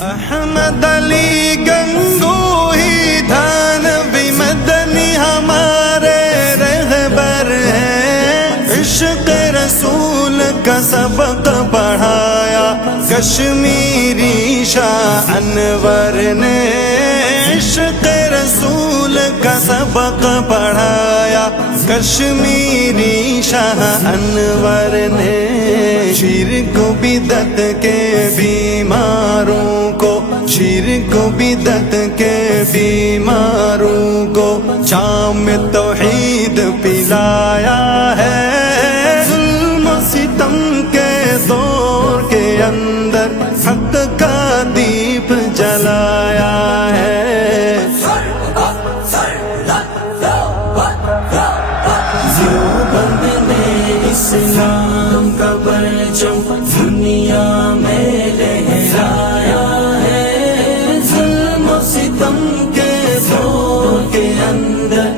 احمد علی گنگوہی تھانوی مدنی ہمارے رہبر ہیں، عشق رسول کا سبق پڑھایا کشمیری شاہ انور نے، عشق رسول کا سبق پڑھایا کشمیری شاہ انور نے، شرک و بدعت کے بیماروں کو، شرک و بدعت کے بیماروں کو شام توحید پلایا ہے، ظلم و ستم کے دور کے اندر حق کا دیپ جلایا ہے۔ دیوبند نے اسلام کا پرچم دنیا میں لہرایا ہے، ظلم و ستم کے دور کے اندر